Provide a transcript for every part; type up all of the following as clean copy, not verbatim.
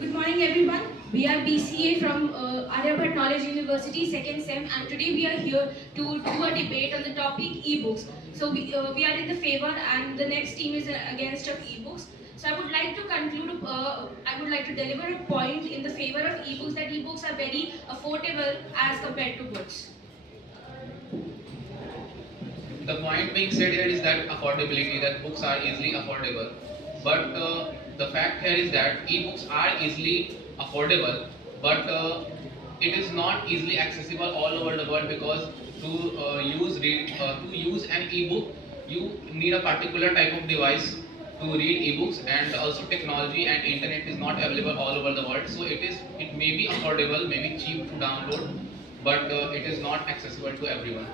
Good morning, everyone. We are BCA from Aryabhat Knowledge University, second sem, and today we are here to do a debate on the topic ebooks. So we are in the favor, and the next team is against of ebooks. So I would like to conclude. I would like to deliver a point in the favor of ebooks that ebooks are very affordable as compared to books. The point being said here is that affordability, that books are easily affordable. But the fact here is that ebooks are easily affordable, but it is not easily accessible all over the world because to use an ebook, you need a particular type of device to read ebooks, and also technology and internet is not available all over the world. So it may be affordable, maybe cheap to download, but it is not accessible to everyone.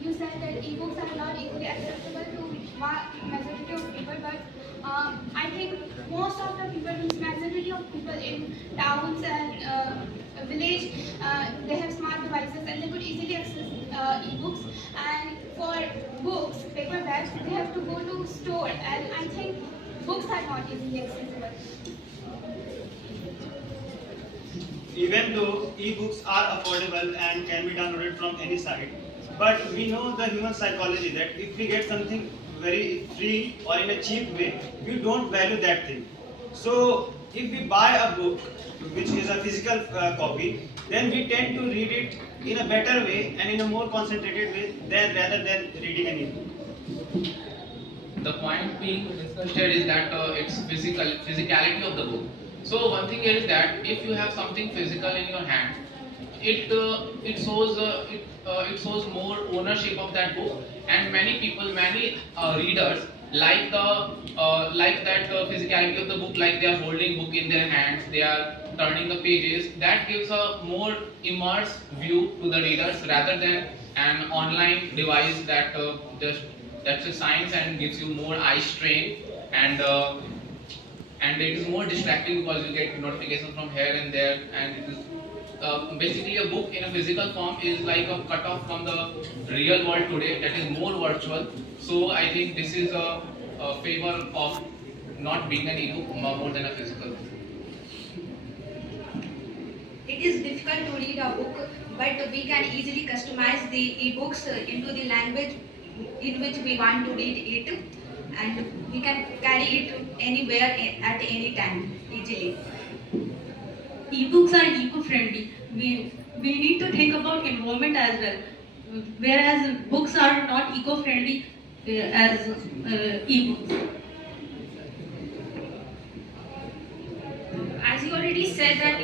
You said that ebooks are not equally accessible to majority of people, but I think most of the people, means majority of people in towns and village, they have smart devices and they could easily access ebooks. And for books, paperbacks, they have to go to store, and I think books are not easily accessible. Even though ebooks are affordable and can be downloaded from any site, but we know the human psychology that if we get something very free or in a cheap way, we don't value that thing. So if we buy a book which is a physical copy, then we tend to read it in a better way and in a more concentrated way than rather than reading an ebook. The point being here is that it's physicality of the book. So one thing here is that if you have something physical in your hand, it shows more ownership of that book, and many people, many readers like that physicality of the book, like they are holding book in their hands, they are turning the pages. That gives a more immersed view to the readers rather than an online device that just that's a science and gives you more eye strain, and and it is more distracting because you get notifications from here and there, and it is basically a book in a physical form is like a cut off from the real world today, that is more virtual. So I think this is a favor of not being an ebook more than a physical book. It is difficult to read a book, but we can easily customize the ebooks into the language in which we want to read it, and we can carry it anywhere at any time easily. Ebooks are eco-friendly. We need to think about environment as well, whereas books are not eco-friendly as ebooks. As you already said that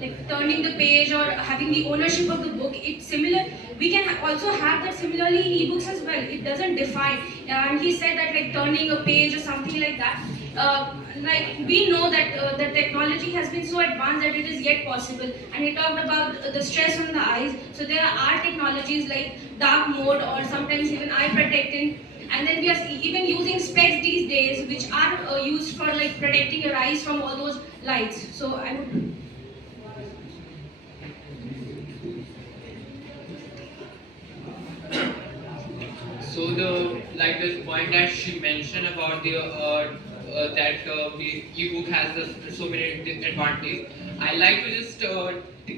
like turning the page or having the ownership of the book, it's similar. We can also have that similarly in ebooks as well. It doesn't define. And he said that like turning a page or something like that. Like we know that the technology has been so advanced that it is yet possible. And he talked about the stress on the eyes. So there are technologies like dark mode or sometimes even eye protecting, and then we are even using specs these days which are used for like protecting your eyes from all those lights. So I would. So the like the point that she mentioned about the that the ebook has so many advantages. I like to just tell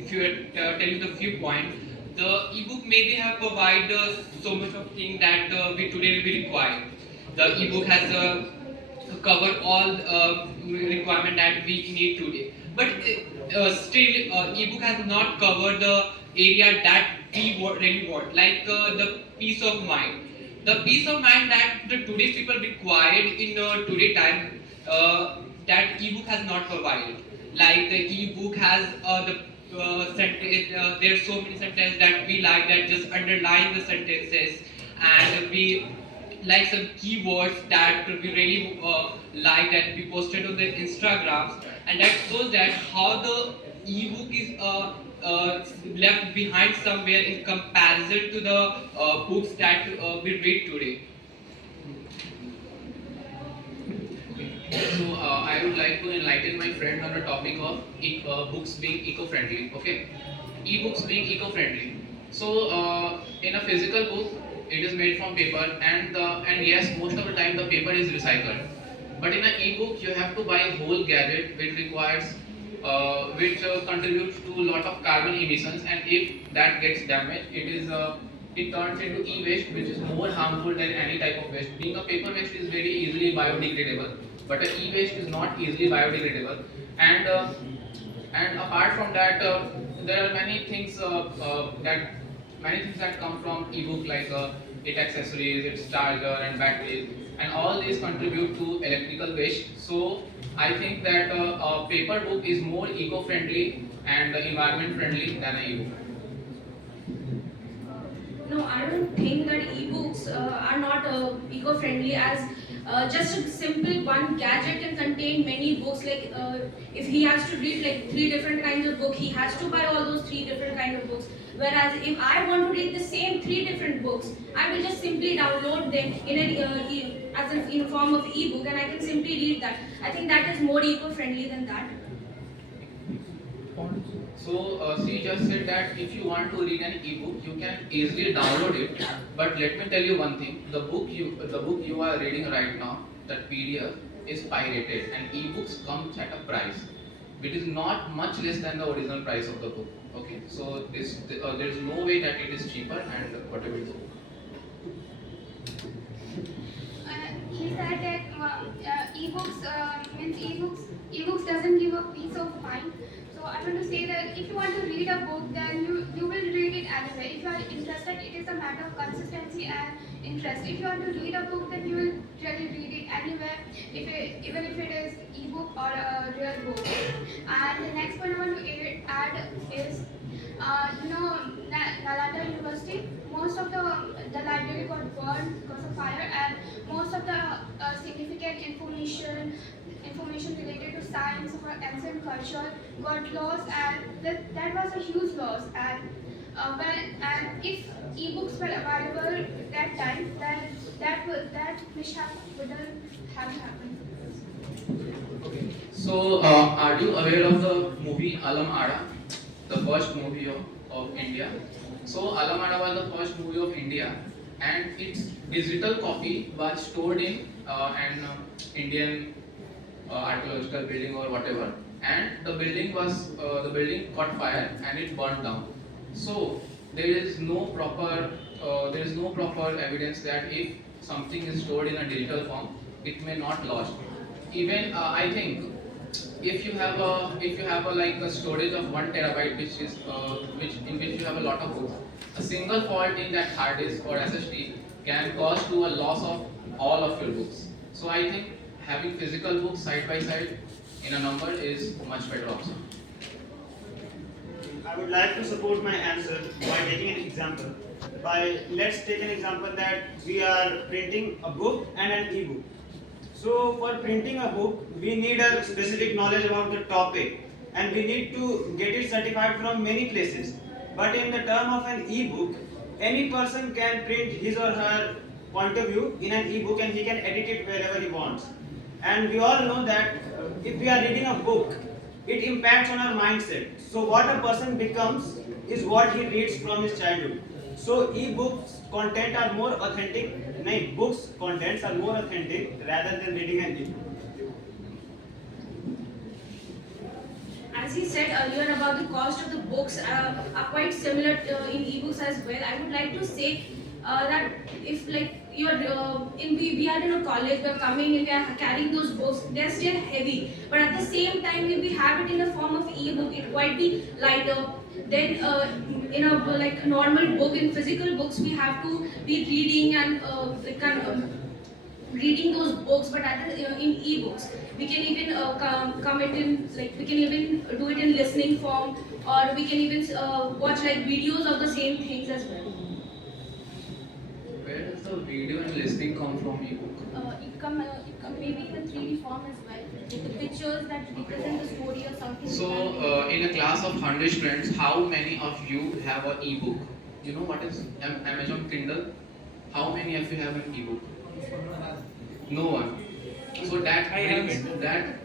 you the few points. The ebook maybe have provided so much of thing that we today we require. The ebook has covered all requirement that we need today. But still, ebook has not covered the area that we really want, like the peace of mind. The peace of mind that the today's people required in today time, that ebook has not provided. Like the ebook has there's so many sentences that we like that just underline the sentences, and we like some keywords that we really like that we posted on the Instagrams, and that shows that how the ebook is left behind somewhere in comparison to the books that we read today. So I would like to enlighten my friend on the topic of books being eco-friendly. Okay, e-books being eco-friendly. So in a physical book, it is made from paper, and yes, most of the time the paper is recycled. But in an ebook, you have to buy a whole gadget, which requires, which contributes to a lot of carbon emissions, and if that gets damaged, it turns into e-waste, which is more harmful than any type of waste. Being a paper waste is very easily biodegradable, but an e-waste is not easily biodegradable, and apart from that, there are many things that come from ebook, like its accessories, its charger and batteries, and all these contribute to electrical waste. So I think that a paper book is more eco-friendly and environment friendly than an ebook. No, I don't think that ebooks are not eco-friendly, as just a simple one gadget can contain many books. Like if he has to read like three different kinds of book, he has to buy all those three different kind of books. Whereas if I want to read the same three different books, I will just simply download them in a form of ebook, and I can simply read that. I think that is more eco-friendly than that. So she just said that if you want to read an ebook, you can easily download it. But let me tell you one thing: the book you are reading right now, that PDF, is pirated, and ebooks comes at a price which is not much less than the original price of the book. Okay, so there is no way that it is cheaper. And what we will do? He said that ebooks doesn't give a peace of mind. So I want to say that if you want to read a book, then you will read it anyway. If you are interested, it is a matter of consistency and interest. If you want to read a book, then you will really read it anywhere, even if it is ebook or a real book. And the next point I want to add is, Nalanda University, most of the library got burned because of fire, and most of the significant information related to science or ancient culture got lost, and that was a huge loss. And if ebooks were available that time, then that mishap wouldn't have happened. So, are you aware of the movie Alam Ara, the first movie of India? So, Alam Ara was the first movie of India, and its digital copy was stored in an Indian archaeological building or whatever, and the building caught fire and it burned down. So, there is no proper evidence that if something is stored in a digital form, it may not lost. Even I think if you have a like a storage of 1 terabyte, which you have a lot of books, a single fault in that hard disk or SSD can cause to a loss of all of your books. So I think having physical books side by side in a number is much better option. I would like to support my answer by taking an example. Let's take an example that we are printing a book and an ebook. So for printing a book, we need a specific knowledge about the topic, and we need to get it certified from many places. But in the term of an ebook, any person can print his or her point of view in an ebook, and he can edit it wherever he wants. And we all know that if we are reading a book, it impacts on our mindset. So what a person becomes is what he reads from his childhood. So e-books content are more authentic. Books contents are more authentic rather than reading an e-book. As he said earlier about the cost of the books are quite similar in ebooks as well. I would like to say that if like we are in a college, we are coming and we are carrying those books, they are still heavy. But at the same time, if we have it in the form of ebook, it might be lighter. Then in a like normal book, in physical books, we have to be reading and reading those books. But in ebooks, we can even come it in like we can even do it in listening form, or we can even watch like videos of the same things as well. Where does the video and listening come from ebook? It come maybe in the 3D form as well. The pictures that represent the story or something. So, in a class of 100 students, how many of you have an ebook? You know what is Amazon Kindle? How many of you have an ebook? No one. So that I brings have that.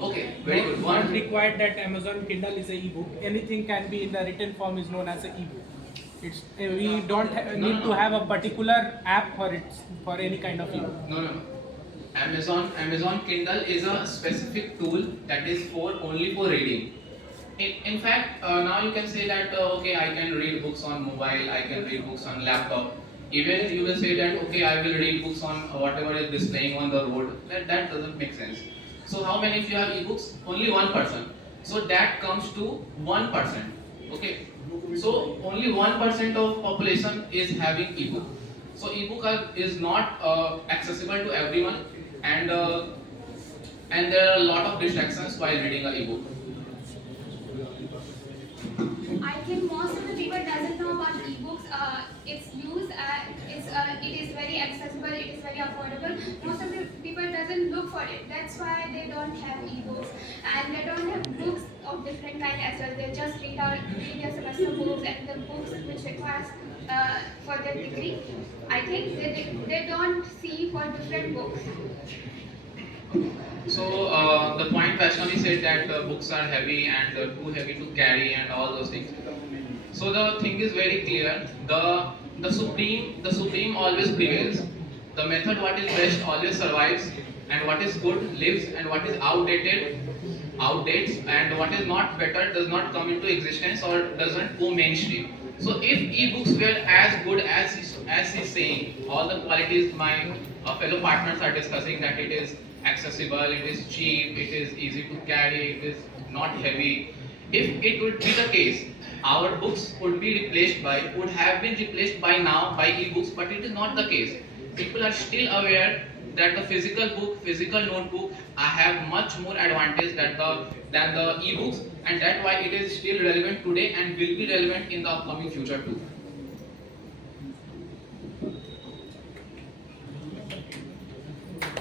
Okay, very good. Not required that Amazon Kindle is a ebook. Anything can be in the written form is known as a ebook. We don't need to have a particular app for it for any kind of ebook. No. Amazon Kindle is a specific tool that is for only for reading. In fact, now you can say that okay, I can read books on mobile, I can read books on laptop. Even you will say that okay, I will read books on whatever is displaying on the road. That doesn't make sense. So how many of you have ebooks? Only one person. So that comes to 1%. Okay. So only 1% of population is having ebook. So ebook is not accessible to everyone, and there are a lot of distractions while reading a ebook. I think most of the people doesn't know about ebooks. Its use, it is very accessible. It is very affordable. Most of the people doesn't look for it. That's why they don't have ebooks, and they don't have books of different kind as well. They just read their semester books and the books which requires for their degree. I think they don't see for different books. So the point Vaishnavi said that books are heavy and too heavy to carry and all those things. So the thing is very clear. The supreme always prevails. The method what is best always survives, and what is good lives, and what is outdated outdates, and what is not better does not come into existence or doesn't go mainstream. So if ebooks were as good as he's saying, all the qualities my fellow partners are discussing, that it is accessible, it is cheap, it is easy to carry, it is not heavy. If it would be the case, our books would have been replaced by now by ebooks, but it is not the case. People are still aware that the physical book, physical notebook, have much more advantage than the ebooks, and that's why it is still relevant today and will be relevant in the upcoming future too.